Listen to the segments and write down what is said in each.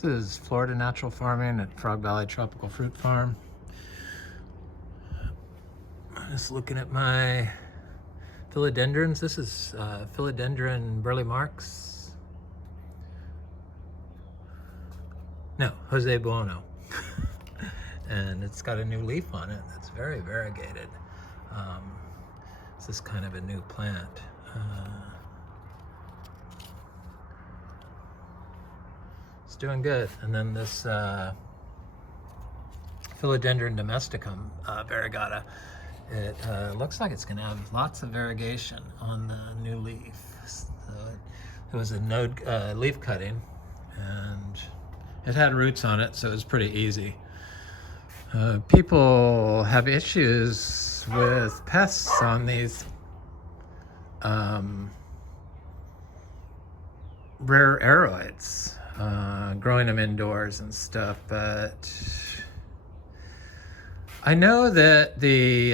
This is Florida Natural Farming at Frog Valley Tropical Fruit Farm. I'm just looking at my philodendrons. This is philodendron Burley Marks. No, Jose Buono. And it's got a new leaf on it that's very variegated. This is kind of a new plant. It's doing good. And then this Philodendron domesticum variegata, it looks like it's going to have lots of variegation on the new leaf. So it was a node leaf cutting, and it had roots on it, so it was pretty easy. People have issues with pests on these rare aeroids, growing them indoors and stuff, but I know that the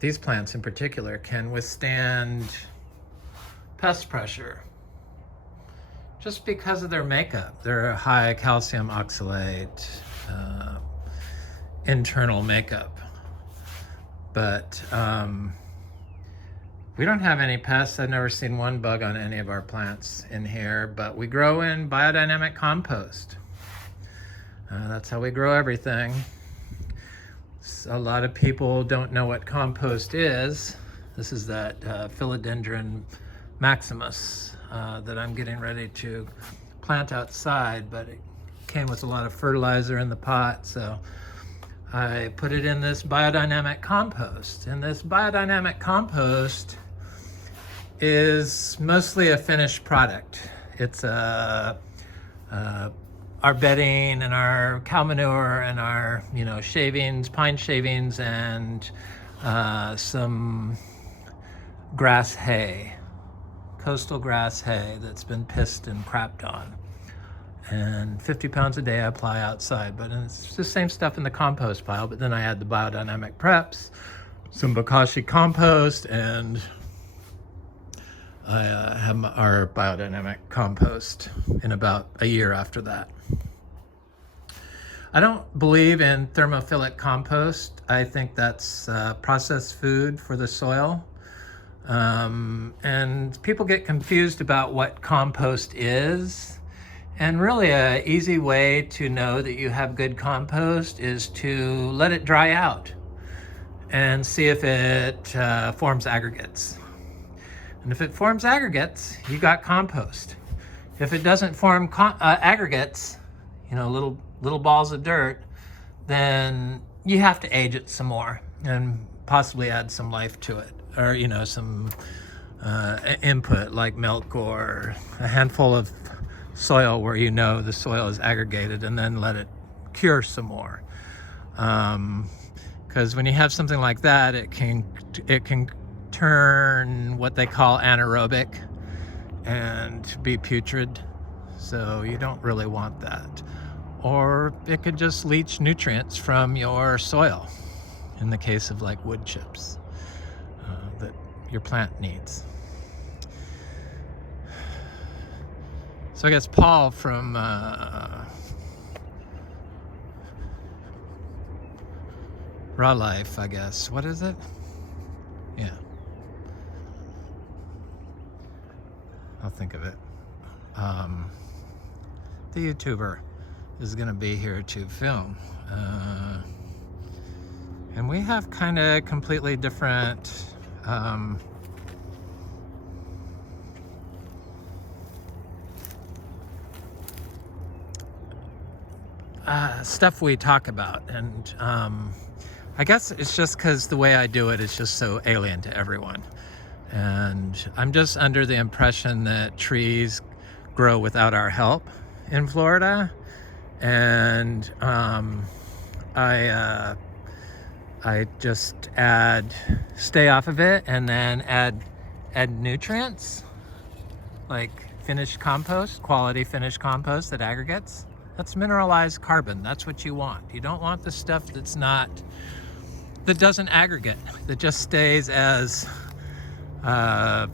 these plants in particular can withstand pest pressure just because of their makeup. They're a high calcium oxalate internal makeup. But we don't have any pests. I've never seen one bug on any of our plants in here, but we grow in biodynamic compost. That's how we grow everything. A lot of people don't know what compost is. This is that Philodendron maximus that I'm getting ready to plant outside, but it came with a lot of fertilizer in the pot, so I put it in this biodynamic compost. And this biodynamic compost is mostly a finished product. It's our bedding and our cow manure and our shavings, pine shavings, and some grass hay, coastal grass hay that's been pissed and crapped on. And 50 pounds a day I apply outside, but it's the same stuff in the compost pile, but then I add the biodynamic preps, some bokashi compost, and I have our biodynamic compost in about a year after that. I don't believe in thermophilic compost. I think that's processed food for the soil. And people get confused about what compost is. And really an easy way to know that you have good compost is to let it dry out and see if it forms aggregates. And if it forms aggregates, you got compost. If it doesn't form aggregates, little balls of dirt, then you have to age it some more and possibly add some life to it, or some input like milk or a handful of soil where the soil is aggregated, and then let it cure some more. Because when you have something like that, it can turn what they call anaerobic and be putrid. So you don't really want that. Or it could just leach nutrients from your soil in the case of like wood chips that your plant needs. So I guess Paul from Raw Life, I guess. What is it? Yeah. I'll think of it. The YouTuber is going to be here to film. And we have kind of completely different stuff we talk about, and I guess it's just because the way I do it is just so alien to everyone, and I'm just under the impression that trees grow without our help in Florida, and I just stay off of it, and then add nutrients like finished compost, quality finished compost that aggregates. That's mineralized carbon. That's what you want. You don't want the stuff that doesn't aggregate, that just stays as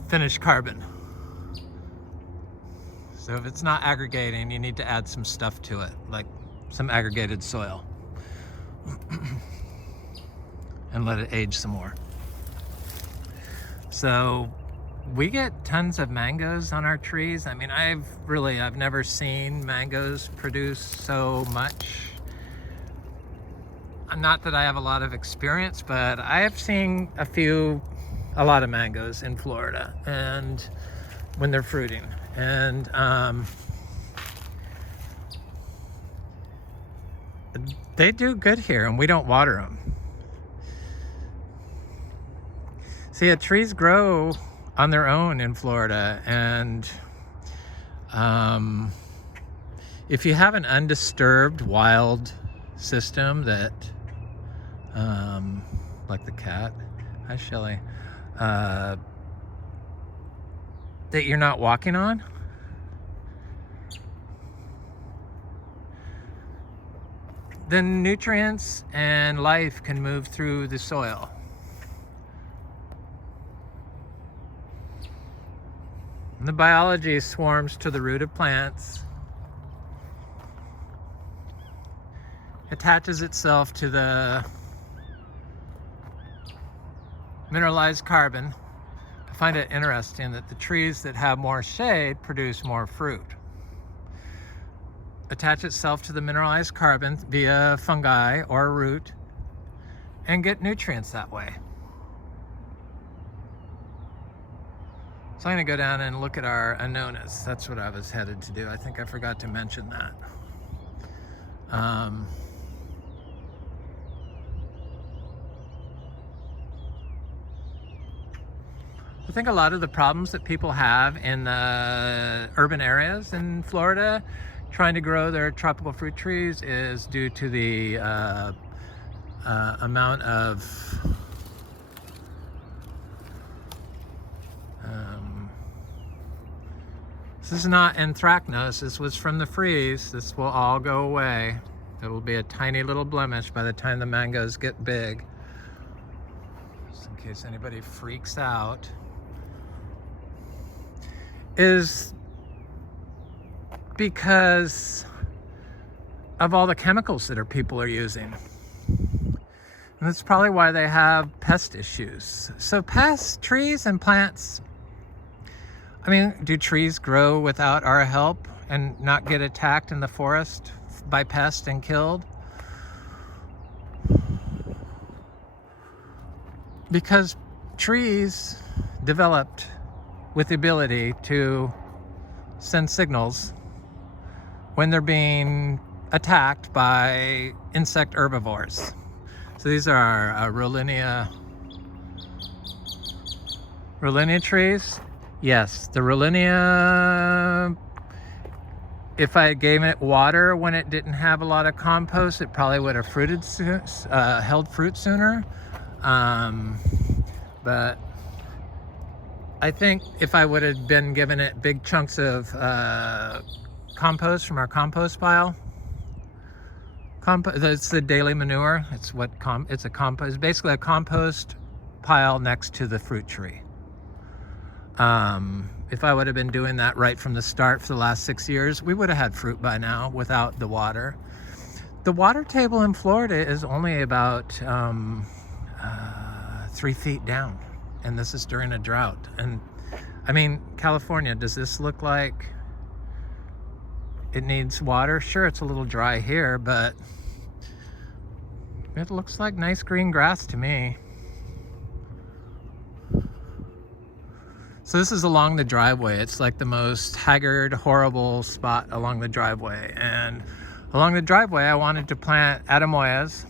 finished carbon. So if it's not aggregating, you need to add some stuff to it, like some aggregated soil. And let it age some more. So we get tons of mangoes on our trees. I mean, I've never seen mangoes produce so much. Not that I have a lot of experience, but I have seen a lot of mangoes in Florida, and when they're fruiting. And they do good here, and we don't water them. See, trees grow on their own in Florida, and if you have an undisturbed wild system that, like the cat, hi Shelly, that you're not walking on, then nutrients and life can move through the soil. And the biology swarms to the root of plants, attaches itself to the mineralized carbon. I find it interesting that the trees that have more shade produce more fruit. Attach itself to the mineralized carbon via fungi or a root and get nutrients that way. So I'm going to go down and look at our Annonas. That's what I was headed to do. I think I forgot to mention that. I think a lot of the problems that people have in the urban areas in Florida trying to grow their tropical fruit trees is due to the amount of this is not anthracnose. This was from the freeze. This will all go away. It will be a tiny little blemish by the time the mangoes get big. Just in case anybody freaks out. Is because of all the chemicals that people are using. And that's probably why they have pest issues. So trees and plants, I mean, do trees grow without our help and not get attacked in the forest by pests and killed? Because trees developed with the ability to send signals when they're being attacked by insect herbivores. So these are our Rollinia trees. Yes, the Rollinia, if I gave it water when it didn't have a lot of compost, it probably would have held fruit sooner. But I think if I would have been given it big chunks of compost from our compost pile, that's the daily manure. It's basically a compost pile next to the fruit tree. If I would have been doing that right from the start for the last 6 years, we would have had fruit by now without the water. The water table in Florida is only about 3 feet down, and this is during a drought. And I mean, California, does this look like it needs water? Sure, it's a little dry here, but it looks like nice green grass to me. So this is along the driveway. It's like the most haggard, horrible spot along the driveway. And along the driveway, I wanted to plant Attemoyas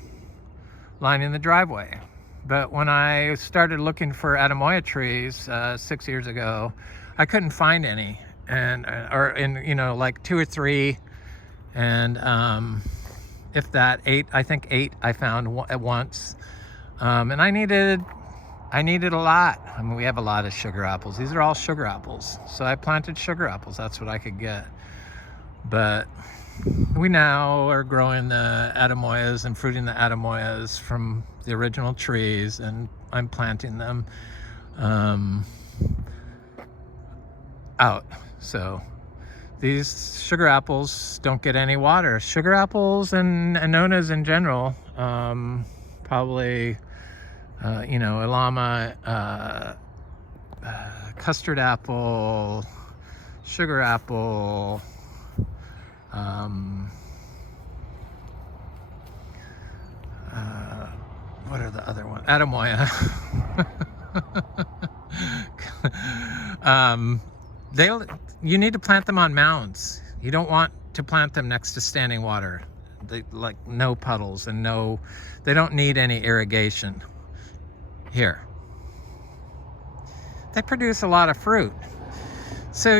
lining the driveway. But when I started looking for Attemoya trees 6 years ago, I couldn't find any, like 2 or 3, and if that 8, I think 8 I found at once, and I needed a lot. I mean, we have a lot of sugar apples. These are all sugar apples, so I planted sugar apples. That's what I could get. But we now are growing the Attemoyas and fruiting the Attemoyas from the original trees, and I'm planting them out. So these sugar apples don't get any water. Sugar apples and Annonas in general, probably, you know, Ilama, custard apple, sugar apple, what are the other ones? Attemoya. You need to plant them on mounds. You don't want to plant them next to standing water. Like no puddles and they don't need any irrigation. Here. They produce a lot of fruit. So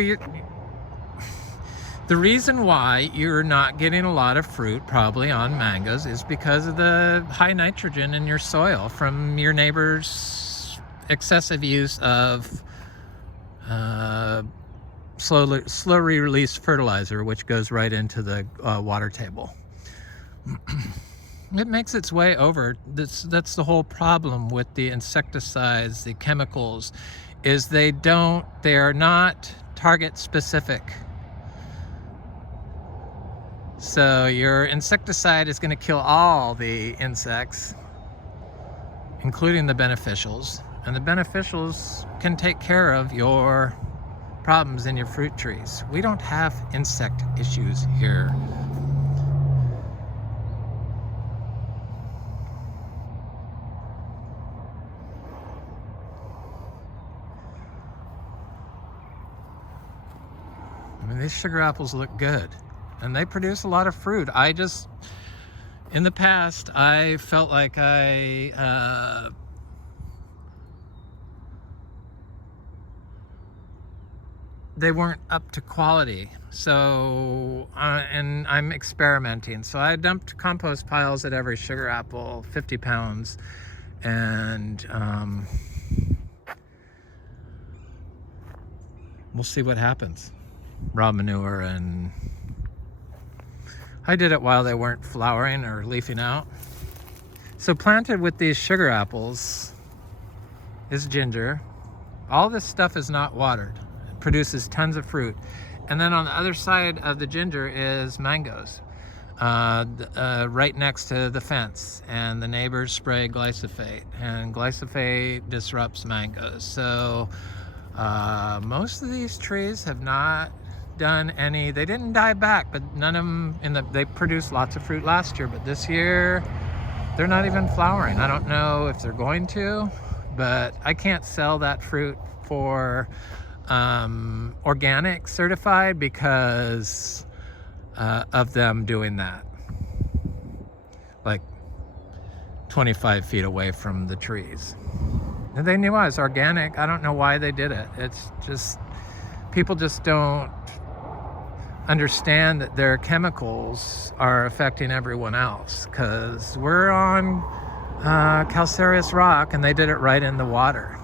the reason why you're not getting a lot of fruit probably on mangoes is because of the high nitrogen in your soil from your neighbor's excessive use of slowly released fertilizer, which goes right into the water table. It makes its way over. That's the whole problem with the insecticides, the chemicals, is they are not target specific. So your insecticide is going to kill all the insects, including the beneficials, and the beneficials can take care of your problems in your fruit trees. We don't have insect issues here. I mean, these sugar apples look good and they produce a lot of fruit. In the past, I felt like they weren't up to quality. So, and I'm experimenting. So I dumped compost piles at every sugar apple, 50 pounds. And we'll see what happens. Raw manure, and I did it while they weren't flowering or leafing out. So planted with these sugar apples is ginger. All this stuff is not watered. It produces tons of fruit. And then on the other side of the ginger is mangoes, right next to the fence. And the neighbors spray glyphosate, and glyphosate disrupts mangoes. So most of these trees have not done any, they didn't die back, but none of them they produced lots of fruit last year, but this year they're not even flowering. I don't know if they're going to, but I can't sell that fruit for organic certified because of them doing that, like 25 feet away from the trees. And they knew I was organic. I don't know why they did it. It's just, people just don't understand that their chemicals are affecting everyone else, because we're on calcareous rock and they did it right in the water,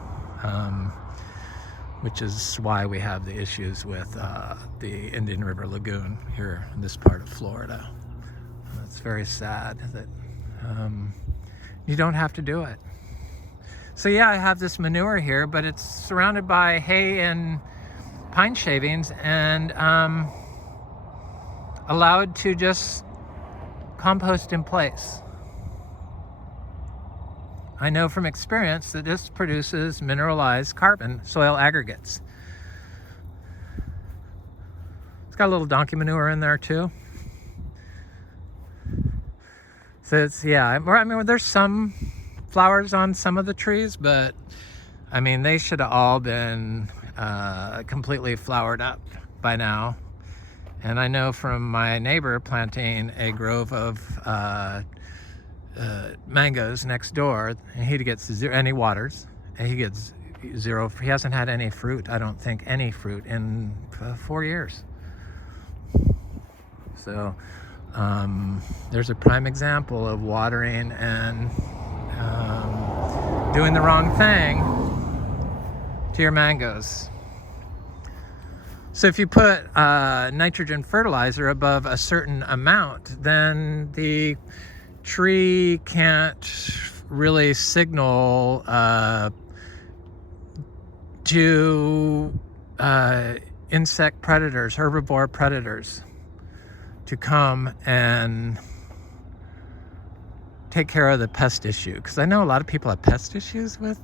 which is why we have the issues with the Indian River Lagoon here in this part of Florida. It's very sad that you don't have to do it. So yeah, I have this manure here, but it's surrounded by hay and pine shavings and allowed to just compost in place. I know from experience that this produces mineralized carbon, soil aggregates. It's got a little donkey manure in there too. So it's, yeah, I mean, there's some flowers on some of the trees, but I mean, they should have all been completely flowered up by now. And I know from my neighbor planting a grove of mangoes next door, and he gets zero, and he waters, and he gets zero. He hasn't had any fruit, I don't think, any fruit in 4 years. So there's a prime example of watering and doing the wrong thing to your mangoes. So if you put nitrogen fertilizer above a certain amount, then the tree can't really signal to insect predators, herbivore predators, to come and take care of the pest issue. Because I know a lot of people have pest issues with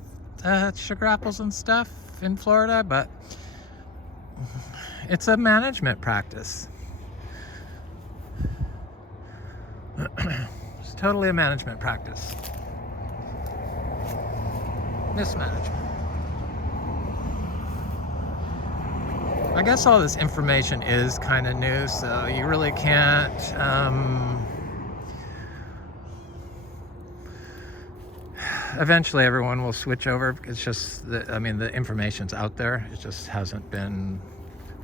sugar apples and stuff in Florida, but it's a management practice. It's totally a management practice. Mismanagement. I guess all this information is kind of new, so you really can't eventually everyone will switch over. It's just that, I mean, the information's out there. It just hasn't been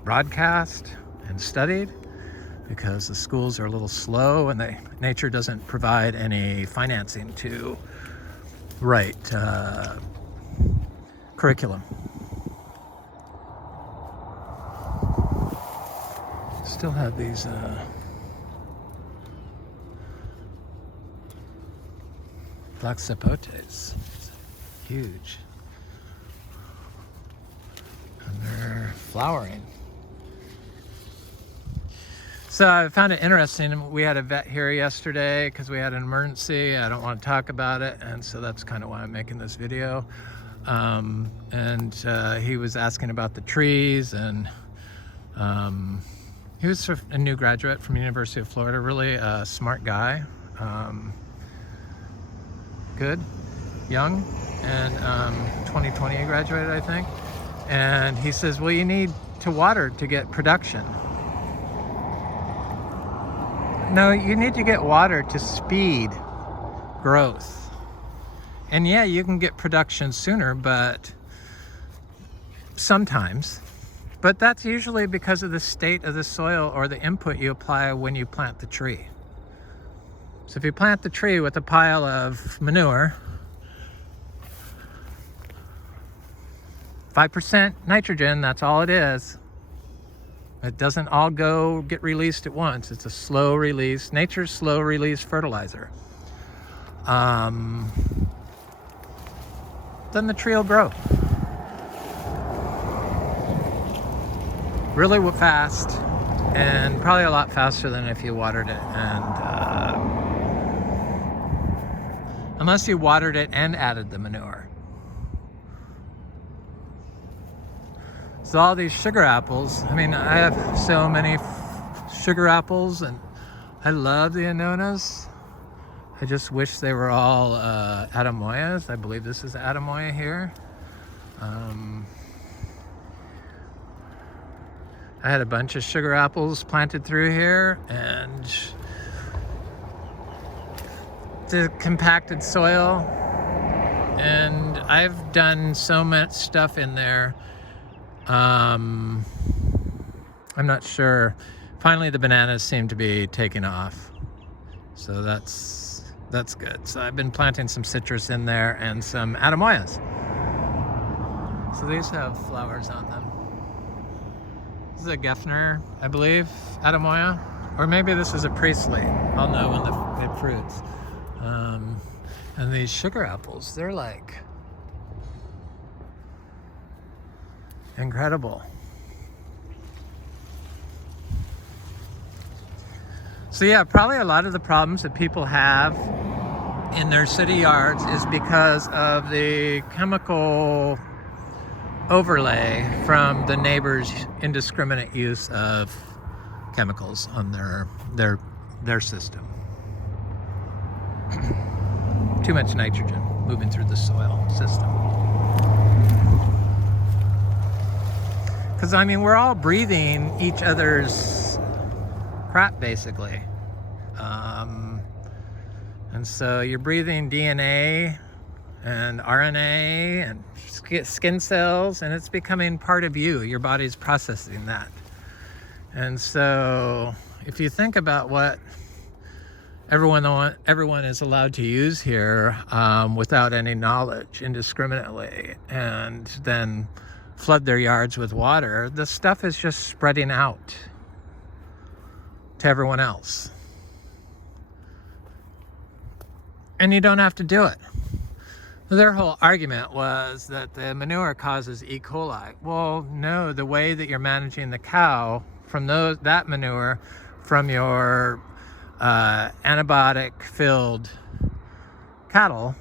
broadcast and studied because the schools are a little slow and nature doesn't provide any financing to write curriculum. Still have these black sapotes, huge, and they're flowering. So I found it interesting. We had a vet here yesterday because we had an emergency. I don't want to talk about it, and so that's kind of why I'm making this video. He was asking about the trees, and he was sort of a new graduate from University of Florida, really a smart guy. Good, young, and 2020 he graduated, I think. And he says, well, you need to water to get production. No, you need to get water to speed growth. And yeah, you can get production sooner, but sometimes. But that's usually because of the state of the soil or the input you apply when you plant the tree. So if you plant the tree with a pile of manure, 5% nitrogen, that's all it is. It doesn't all get released at once. It's a slow release, nature's slow release fertilizer. Then the tree will grow. Really fast, and probably a lot faster than if you watered it. And unless you watered it and added the manure. So all these sugar apples, I mean, I have so many sugar apples, and I love the Annonas. I just wish they were all Attemoyas. I believe this is Attemoya here. I had a bunch of sugar apples planted through here, and the compacted soil, and I've done so much stuff in there. I'm not sure. Finally, the bananas seem to be taking off, so that's good. So I've been planting some citrus in there and some Attemoyas. So these have flowers on them. This is a Geffner, I believe, Attemoya, or maybe this is a Priestley. I'll know when it fruits. And these sugar apples, they're like incredible. So yeah, probably a lot of the problems that people have in their city yards is because of the chemical overlay from the neighbors' indiscriminate use of chemicals on their system. Too much nitrogen moving through the soil system. Because I mean, we're all breathing each other's crap, basically. And so you're breathing DNA and RNA and skin cells, and it's becoming part of you. Your body's processing that. And so if you think about what everyone is allowed to use here without any knowledge, indiscriminately, and then flood their yards with water, the stuff is just spreading out to everyone else. And you don't have to do it. Their whole argument was that the manure causes E. coli. Well, no, the way that you're managing the cow from that manure from your antibiotic-filled cattle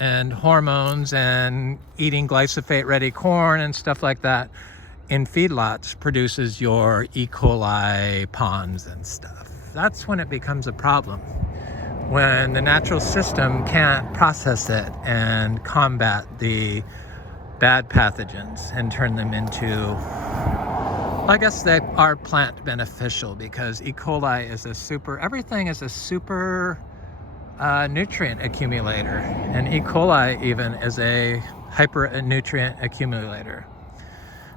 and hormones and eating glyphosate-ready corn and stuff like that in feedlots produces your E. coli ponds and stuff. That's when it becomes a problem. When the natural system can't process it and combat the bad pathogens and turn them into, I guess they are plant beneficial, because E. coli is everything is a super nutrient accumulator, and E. coli even is a hyper nutrient accumulator.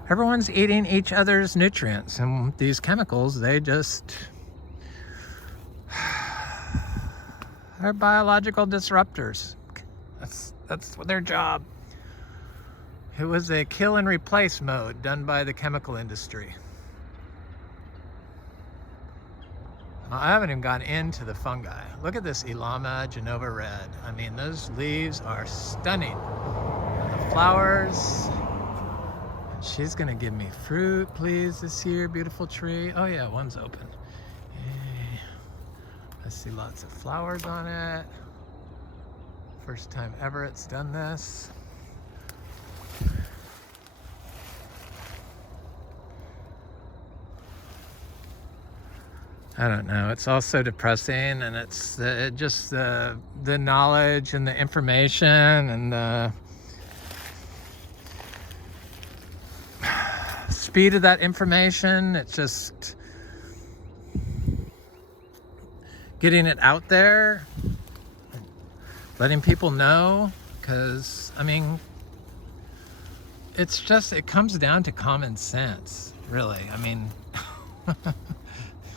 Everyone's eating each other's nutrients, and these chemicals, they just are biological disruptors. That's their job. It was a kill and replace mode done by the chemical industry. I haven't even gone into the fungi. Look at this Ilama Genova red. I mean, those leaves are stunning. And the flowers. She's gonna give me fruit, please, this year. Beautiful tree. Oh yeah, one's open. Yay. I see lots of flowers on it. First time ever it's done this. I don't know. It's all so depressing, and it's just the knowledge and the information and the speed of that information. It's just getting it out there, letting people know, because I mean, it comes down to common sense, really. I mean,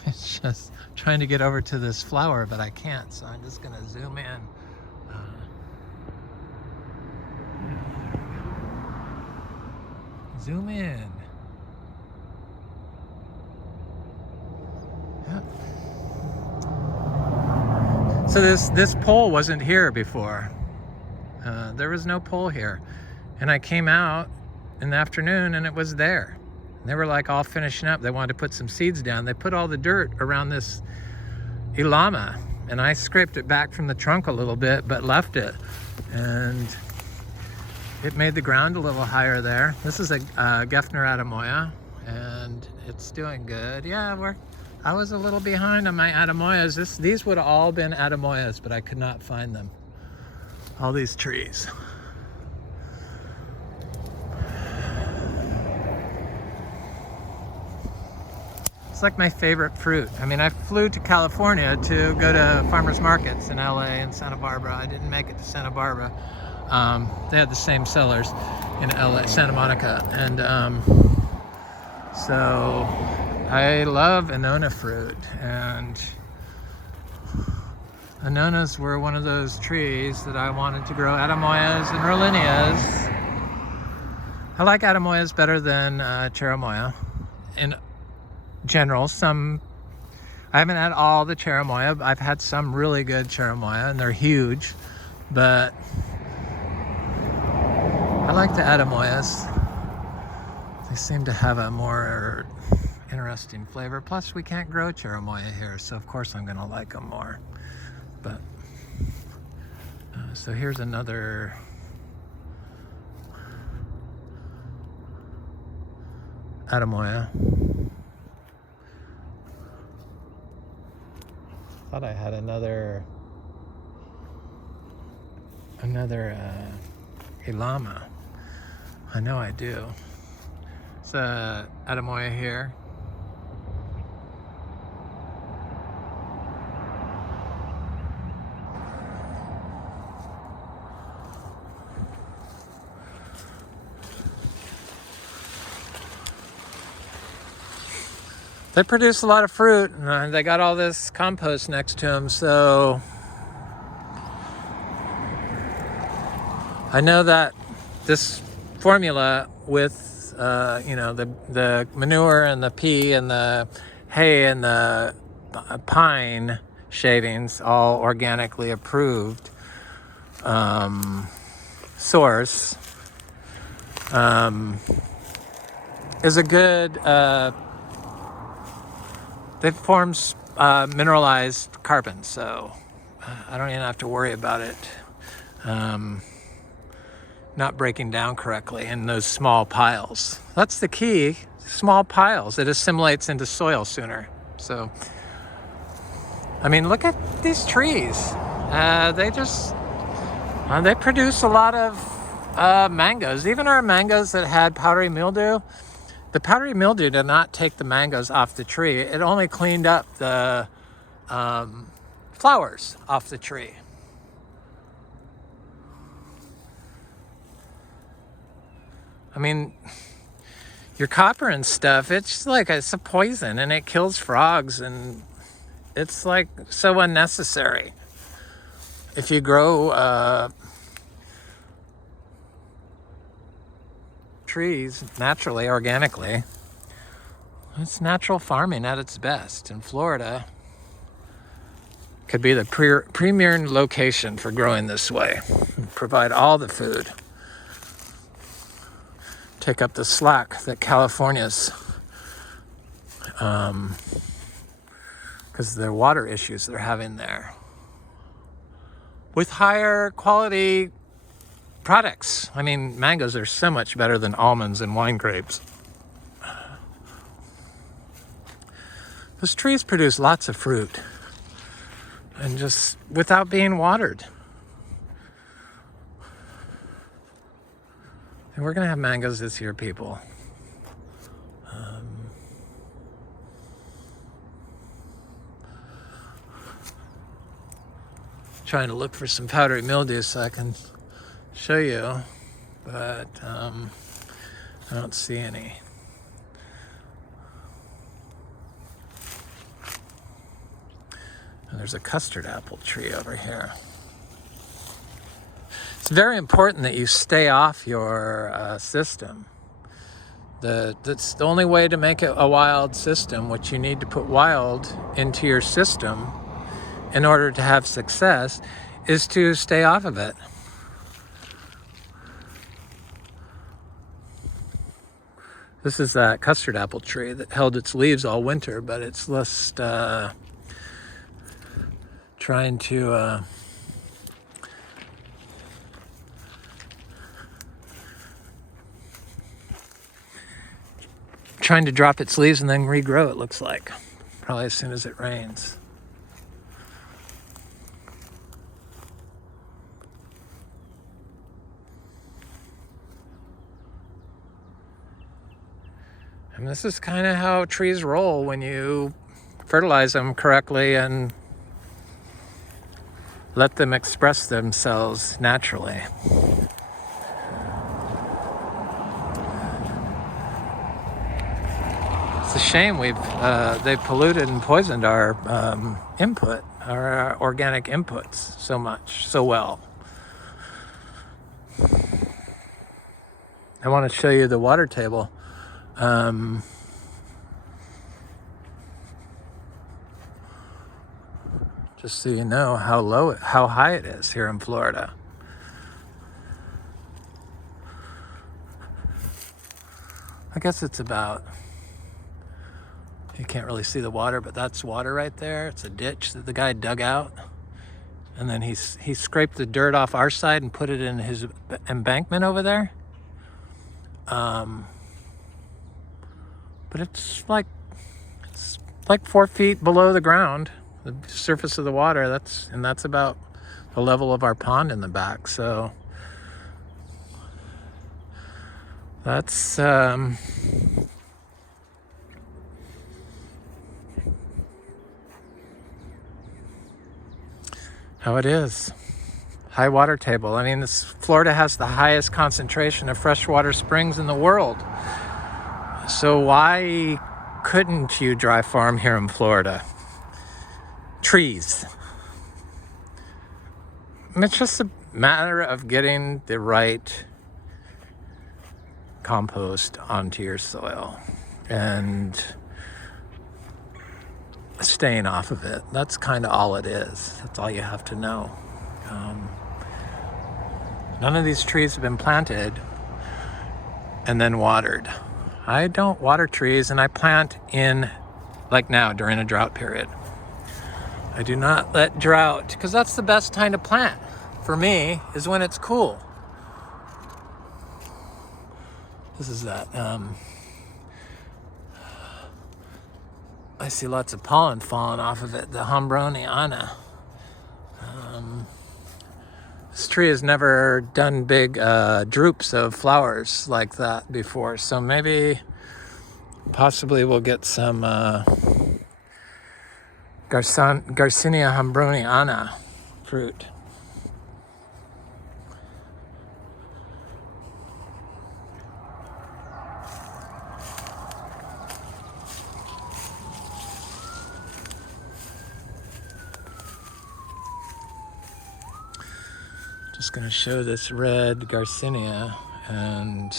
it's just trying to get over to this flower, but I can't, so I'm just gonna zoom in. Zoom in. Yep. So this pole wasn't here before. There was no pole here, and I came out in the afternoon and it was there. They were like all finishing up. They wanted to put some seeds down. They put all the dirt around this Ilama, and I scraped it back from the trunk a little bit, but left it, and it made the ground a little higher there. This is a Gefner Attemoya, and it's doing good. Yeah, I was a little behind on my Attemoyas. These would have all been Attemoyas, but I could not find them. All these trees. It's like my favorite fruit. I mean, I flew to California to go to farmers markets in LA and Santa Barbara. I didn't make it to Santa Barbara. They had the same sellers in LA, Santa Monica. And so I love Annona fruit. And Annonas were one of those trees that I wanted to grow Attemoyas and Rolinias. I like Attemoyas better than Cherimoya. In general, I haven't had all the Cherimoya. I've had some really good Cherimoya, and they're huge, but I like the Attemoyas. They seem to have a more interesting flavor. Plus, we can't grow Cherimoya here, so of course I'm gonna like them more. But so here's another Attemoya. Thought I had another Ilama. I know I do. It's a Attemoya here. They produce a lot of fruit, and they got all this compost next to them, so I know that this formula with the manure and the pea and the hay and the pine shavings, all organically approved, source is a good, it forms mineralized carbon, so I don't even have to worry about it not breaking down correctly in those small piles. That's the key, small piles. It assimilates into soil sooner. So, I mean, look at these trees. They produce a lot of mangoes. Even our mangoes that had powdery mildew, the powdery mildew did not take the mangoes off the tree. It only cleaned up the flowers off the tree. I mean, your copper and stuff, it's a poison, and it kills frogs, and it's like so unnecessary. If you grow trees naturally, organically, it's natural farming at its best. In Florida, could be the premier location for growing this way. Provide all the food. Take up the slack that California's, because of the water issues they're having there. With higher quality products. I mean, mangoes are so much better than almonds and wine grapes. Those trees produce lots of fruit, and just without being watered. And we're gonna have mangoes this year, people. Trying to look for some powdery mildew so I can show you, but I don't see any. And there's a custard apple tree over here. It's very important that you stay off your system. That's the only way to make it a wild system. What you need to put wild into your system in order to have success is to stay off of it. This is that custard apple tree that held its leaves all winter, but it's just trying to drop its leaves and then regrow, it looks like. Probably as soon as it rains. And this is kind of how trees roll when you fertilize them correctly and let them express themselves naturally. It's a shame they've polluted and poisoned our input, our organic inputs so well. I want to show you the water table. Just so you know how high it is here in Florida. I guess it's about, you can't really see the water, but that's water right there. It's a ditch that the guy dug out. And then he scraped the dirt off our side and put it in his embankment over there. But it's like 4 feet below the ground, the surface of the water. That's about the level of our pond in the back. So that's how it is. High water table. I mean, Florida has the highest concentration of freshwater springs in the world. So why couldn't you dry farm here in Florida? Trees. And it's just a matter of getting the right compost onto your soil and staying off of it. That's kind of all it is. That's all you have to know. None of these trees have been planted and then watered. I don't water trees, and I plant in, like now, during a drought period. I do not let drought, because that's the best time to plant for me, is when it's cool. This is that. I see lots of pollen falling off of it, the Biodynamic. This tree has never done big droops of flowers like that before, so maybe, possibly we'll get some Garcinia Annonas fruit. Just going to show this red Garcinia and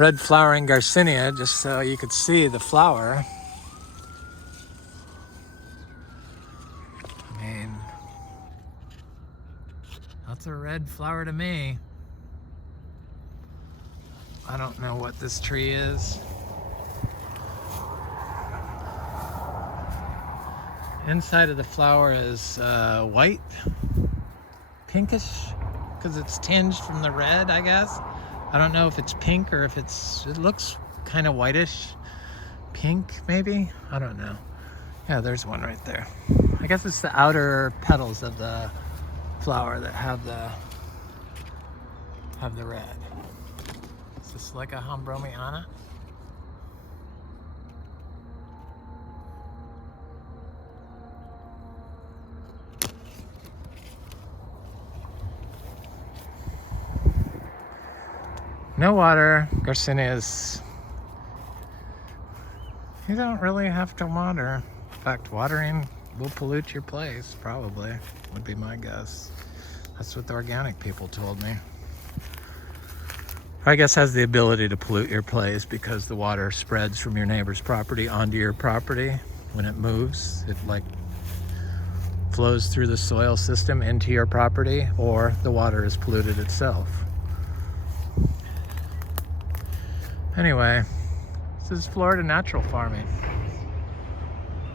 red flowering Garcinia just so you could see the flower. I mean, that's a red flower to me. I don't know what this tree is. Inside of the flower is white. Pinkish, because it's tinged from the red, I guess. I don't know if it's pink or if it looks kind of whitish pink, maybe. I don't know. Yeah, there's one right there. I guess it's the outer petals of the flower that have the red. Is this like a Biodynamic? No water, Garcinias. You don't really have to water. In fact, watering will pollute your place, probably, would be my guess. That's what the organic people told me. I guess has the ability to pollute your place because the water spreads from your neighbor's property onto your property. When it moves, it like flows through the soil system into your property, or the water is polluted itself. Anyway, this is Florida natural farming.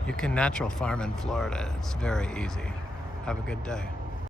You can natural farm in Florida. It's very easy. Have a good day.